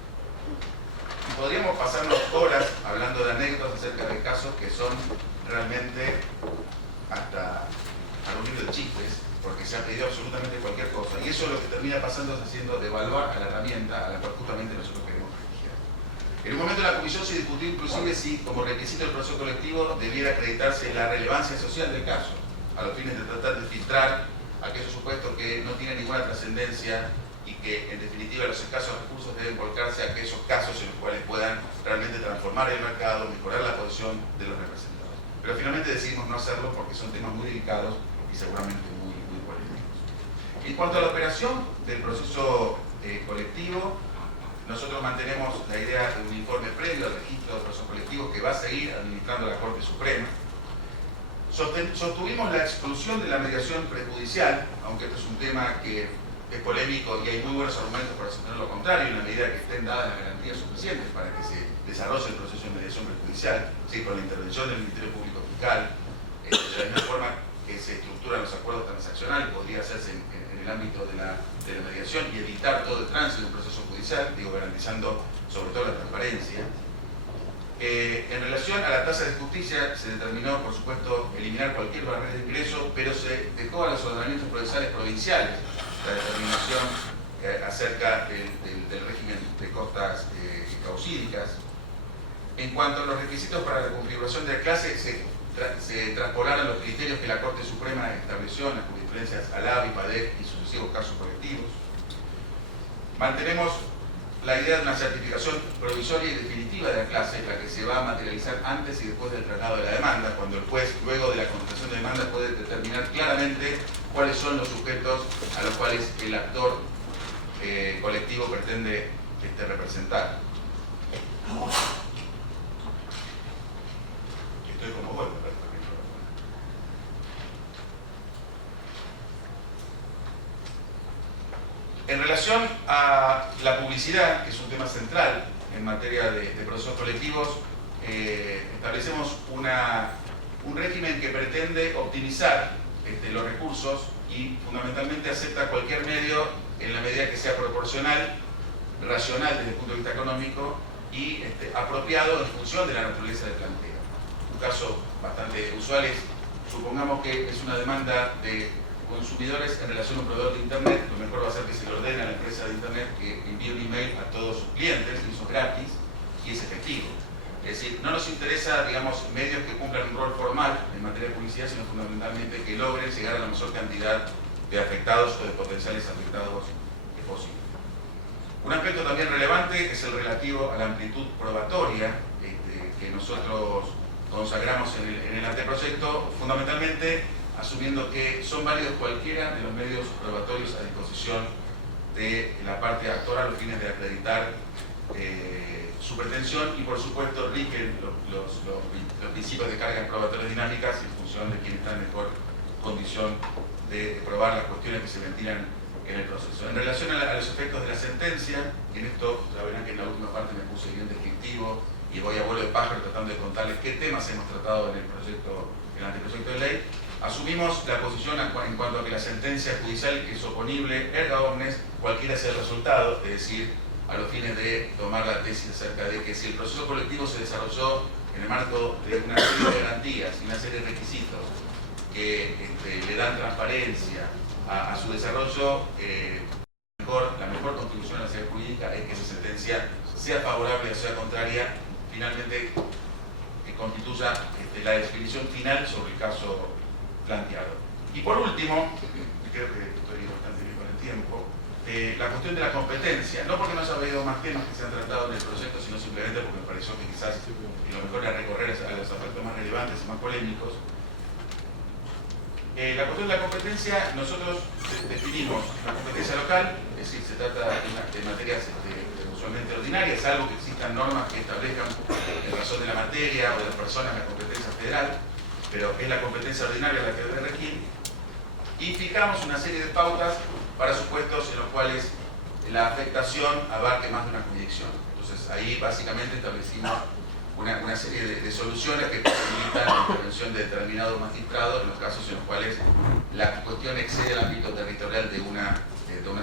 Y podríamos pasarnos horas hablando de anécdotas acerca de casos que son realmente hasta a un nivel de chistes, porque se ha pedido absolutamente cualquier cosa. Y eso lo que termina pasando es haciendo devaluar a la herramienta a la cual justamente nosotros queremos privilegiar. En un momento la comisión se discutió inclusive si como requisito del proceso colectivo debiera acreditarse la relevancia social del caso. a los fines de tratar de filtrar aquellos supuestos que no tienen ninguna trascendencia y que en definitiva los escasos recursos deben volcarse a aquellos casos en los cuales puedan realmente transformar el mercado, mejorar la posición de los representados. Pero finalmente decidimos no hacerlo porque son temas muy delicados y seguramente muy polémicos. En cuanto a la operación del proceso colectivo, nosotros mantenemos la idea de un informe previo al registro de procesos colectivos que va a seguir administrando la Corte Suprema. Sostuvimos la exclusión de la mediación prejudicial, aunque esto es un tema que es polémico y hay muy buenos argumentos para sostener lo contrario, en la medida que estén dadas las garantías suficientes para que se desarrolle el proceso de mediación prejudicial, ¿sí? Con la intervención del Ministerio Público Fiscal, de la misma forma que se estructuran los acuerdos transaccionales, podría hacerse en el ámbito de la mediación y evitar todo el tránsito de un proceso judicial, garantizando sobre todo la transparencia. En relación a la tasa de justicia, se determinó, por supuesto, eliminar cualquier barrera de ingreso, pero se dejó a los ordenamientos procesales provinciales la determinación acerca del régimen de costas causídicas. En cuanto a los requisitos para la configuración de la clase, se traspolaron los criterios que la Corte Suprema estableció en las jurisprudencias ALAB y PADEC y sucesivos casos colectivos. Mantenemos la idea de una certificación provisoria y definitiva de la clase, la que se va a materializar antes y después del traslado de la demanda, cuando el juez, luego de la contestación de demanda, puede determinar claramente cuáles son los sujetos a los cuales el actor colectivo pretende representar. Estoy como bueno, en relación a la publicidad, que es un tema central en materia de procesos colectivos, establecemos un régimen que pretende optimizar los recursos y fundamentalmente acepta cualquier medio en la medida que sea proporcional, racional desde el punto de vista económico y apropiado en función de la naturaleza del planteo. Un caso bastante usual es, supongamos que es una demanda de consumidores en relación a un proveedor de internet, lo mejor va a ser que se le ordene a la empresa de internet que envíe un email a todos sus clientes, y eso es gratis y es efectivo. Es decir, no nos interesa, digamos, medios que cumplan un rol formal en materia de publicidad, sino fundamentalmente que logren llegar a la mayor cantidad de afectados o de potenciales afectados posible. Un aspecto también relevante es el relativo a la amplitud probatoria que nosotros consagramos en el anteproyecto, fundamentalmente asumiendo que son válidos cualquiera de los medios probatorios a disposición de la parte actora a los fines de acreditar su pretensión y, por supuesto, rigen los principios de cargas probatorias dinámicas en función de quien está en mejor condición de probar las cuestiones que se ventilan en el proceso. En relación a los efectos de la sentencia, en esto ya verán que en la última parte me puse bien descriptivo y voy a vuelo de pájaro tratando de contarles qué temas hemos tratado en el anteproyecto de ley. Asumimos la posición en cuanto a que la sentencia judicial es oponible erga omnes, cualquiera sea el resultado, es decir, a los fines de tomar la tesis acerca de que si el proceso colectivo se desarrolló en el marco de una serie de garantías y una serie de requisitos que le dan transparencia a su desarrollo, la mejor contribución a la seguridad jurídica es que esa sentencia sea favorable o sea contraria, finalmente que constituya la definición final sobre el caso planteado. Y por último, creo que estoy bastante bien con el tiempo, la cuestión de la competencia, no porque no haya habido más temas que se han tratado en el proyecto, sino simplemente porque me pareció que quizás lo mejor era recorrer a los aspectos más relevantes y más polémicos. La cuestión de la competencia, nosotros definimos la competencia local, es decir, se trata de materias usualmente ordinarias, salvo que existan normas que establezcan en razón de la materia o de las personas la competencia federal, pero es la competencia ordinaria la que debe regir, y fijamos una serie de pautas para supuestos en los cuales la afectación abarque más de una jurisdicción. Entonces ahí básicamente establecimos una serie de soluciones que posibilitan la intervención de determinados magistrados en los casos en los cuales la cuestión excede el ámbito territorial de una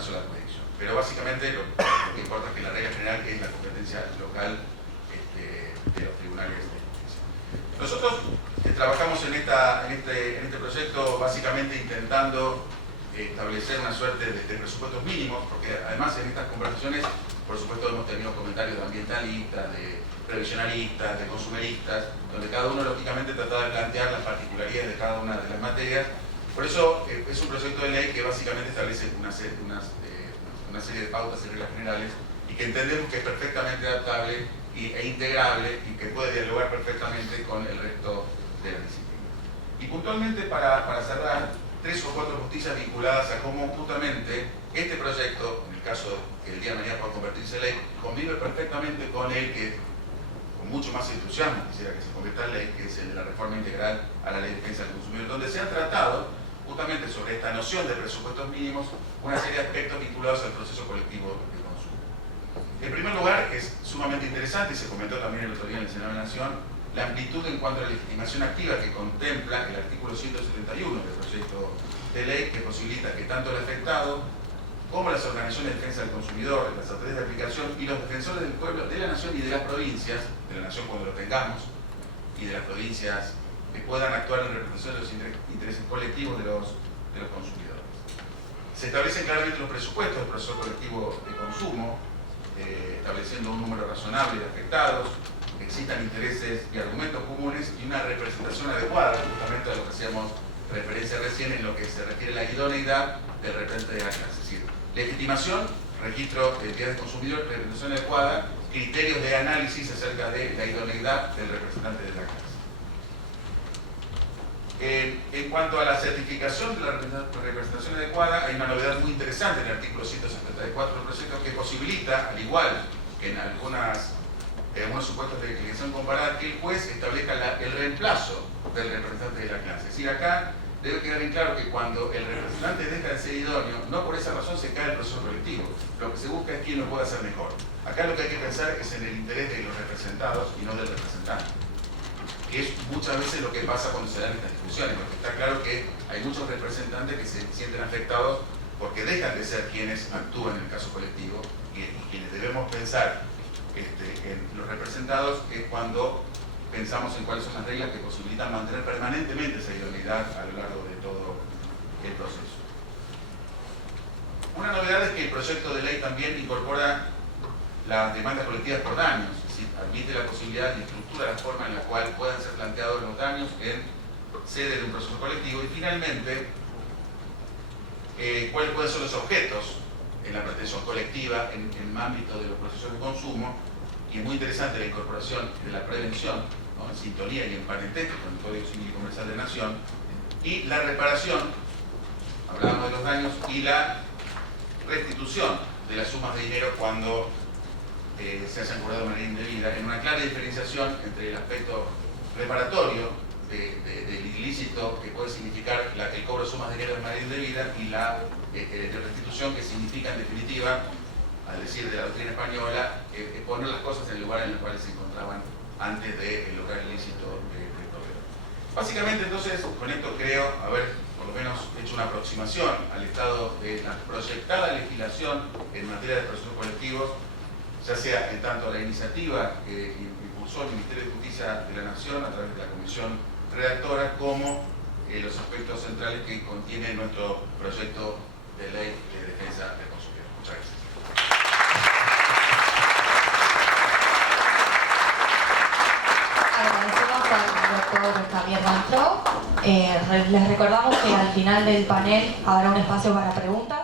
sola jurisdicción. Pero básicamente lo que importa es que la regla general es la competencia local de los tribunales de justicia. Nosotros trabajamos en este proyecto básicamente intentando establecer una suerte de presupuestos mínimos, porque además en estas conversaciones, por supuesto, hemos tenido comentarios de ambientalistas, de previsionalistas, de consumeristas, donde cada uno lógicamente trataba de plantear las particularidades de cada una de las materias. Por eso es un proyecto de ley que básicamente establece una serie de pautas y reglas generales y que entendemos que es perfectamente adaptable e integrable y que puede dialogar perfectamente con el resto de la disciplina. Y puntualmente para cerrar, 3 o 4 postillas vinculadas a cómo justamente este proyecto, en el caso que el día de mañana pueda convertirse en ley, convive perfectamente con el que con mucho más entusiasmo quisiera que se convierta en ley, que es el de la reforma integral a la Ley de Defensa del Consumidor, donde se han tratado justamente sobre esta noción de presupuestos mínimos una serie de aspectos vinculados al proceso colectivo de consumo. En primer lugar, es sumamente interesante, y se comentó también el otro día en el Senado de la Nación, la amplitud en cuanto a la legitimación activa que contempla el artículo 171 del proyecto de ley, que posibilita que tanto el afectado como las organizaciones de defensa del consumidor, las autoridades de aplicación y los defensores del pueblo, de la nación y de las provincias, de la nación cuando lo tengamos, y de las provincias que puedan actuar en representación de los intereses colectivos de los consumidores. Se establecen claramente los presupuestos del proceso colectivo de consumo, estableciendo un número razonable de afectados, existan intereses y argumentos comunes y una representación adecuada, justamente a lo que hacíamos referencia recién en lo que se refiere a la idoneidad del representante de la clase. Es decir, legitimación, registro de entidades de consumidor, representación adecuada, criterios de análisis acerca de la idoneidad del representante de la clase. En cuanto a la certificación de la representación adecuada, hay una novedad muy interesante en el artículo 174 del proyecto que posibilita, al igual que en algunos supuestos de declinación comparada, que el juez establezca el reemplazo del representante de la clase. Es decir, acá debe quedar bien claro que cuando el representante deja de ser idóneo, no por esa razón se cae el proceso colectivo. Lo que se busca es quién lo pueda hacer mejor. Acá lo que hay que pensar es en el interés de los representados y no del representante, que es muchas veces lo que pasa cuando se dan estas discusiones, porque está claro que hay muchos representantes que se sienten afectados porque dejan de ser quienes actúan en el caso colectivo y quienes debemos pensar en los representados es cuando pensamos en cuáles son las reglas que posibilitan mantener permanentemente esa idoneidad a lo largo de todo el proceso. Una novedad es que el proyecto de ley también incorpora las demandas colectivas por daños, es decir, admite la posibilidad y estructura la forma en la cual puedan ser planteados los daños en sede de un proceso colectivo y finalmente cuáles pueden ser los objetos en la pretensión colectiva en el ámbito de los procesos de consumo, y es muy interesante la incorporación de la prevención, ¿no?, en sintonía y en parentesco con el Código Civil y Comercial de la Nación, y la reparación, hablábamos de los daños, y la restitución de las sumas de dinero cuando se hayan cobrado de manera indebida, en una clara diferenciación entre el aspecto reparatorio del ilícito que puede significar el cobro de sumas de dinero de manera indebida y la de restitución que significa en definitiva, al decir de la doctrina española, poner las cosas en el lugar en el cual se encontraban antes de lograr el ilícito del proveedor. Básicamente entonces con esto creo haber por lo menos hecho una aproximación al estado de la proyectada legislación en materia de procesos colectivos, ya sea en tanto la iniciativa que impulsó el Ministerio de Justicia de la Nación a través de la Comisión Redactora, como los aspectos centrales que contiene nuestro proyecto de ley de defensa del consumidor. Muchas gracias. Agradecemos al doctor Javier Mantro. Les recordamos que al final del panel habrá un espacio para preguntas.